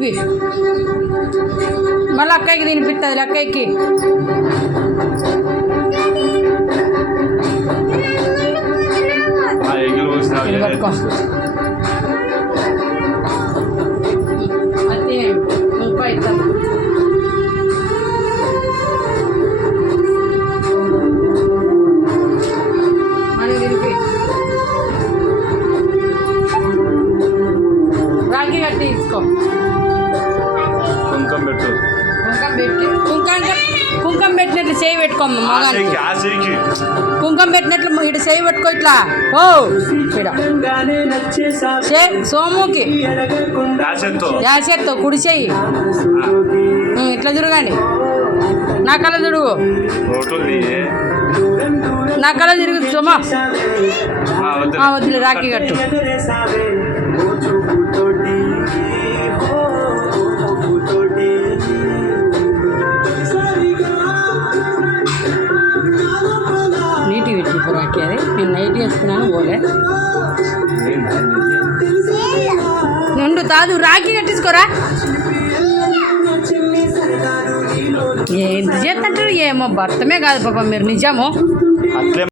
తినిపి, మళ్ళీ అక్కయ్యకి తినిపిస్తుంది. అక్కయ్యకి పట్టుకో. రాఖీ కట్టి తీసుకో. కుంకం పెట్టు. కుంకం పెట్టినట్లు చేయి పెట్టుకోమ్మ. మగానికి కుంకం పెట్టినట్లు ఇటు చేయి పెట్టుకో. ఇట్లా ఓ సోముకి యాసెత్తో కుడి చెయ్యి ఇట్లా తిరగండి. నా కళ తిరుగు, నా కళ తిరుగు సోమా. వద్దులే, రాఖీ కట్టు. నీటి పెట్టి రాఖీ. అది నేను నైట్ వేసుకున్నాను పోలే. నుండు తాదు, రాఖీ కట్టించుకోరా. ఏంటి చేస్తుంటారు ఏమో, భర్తమే కాదు పాపం మీరు. నిజము.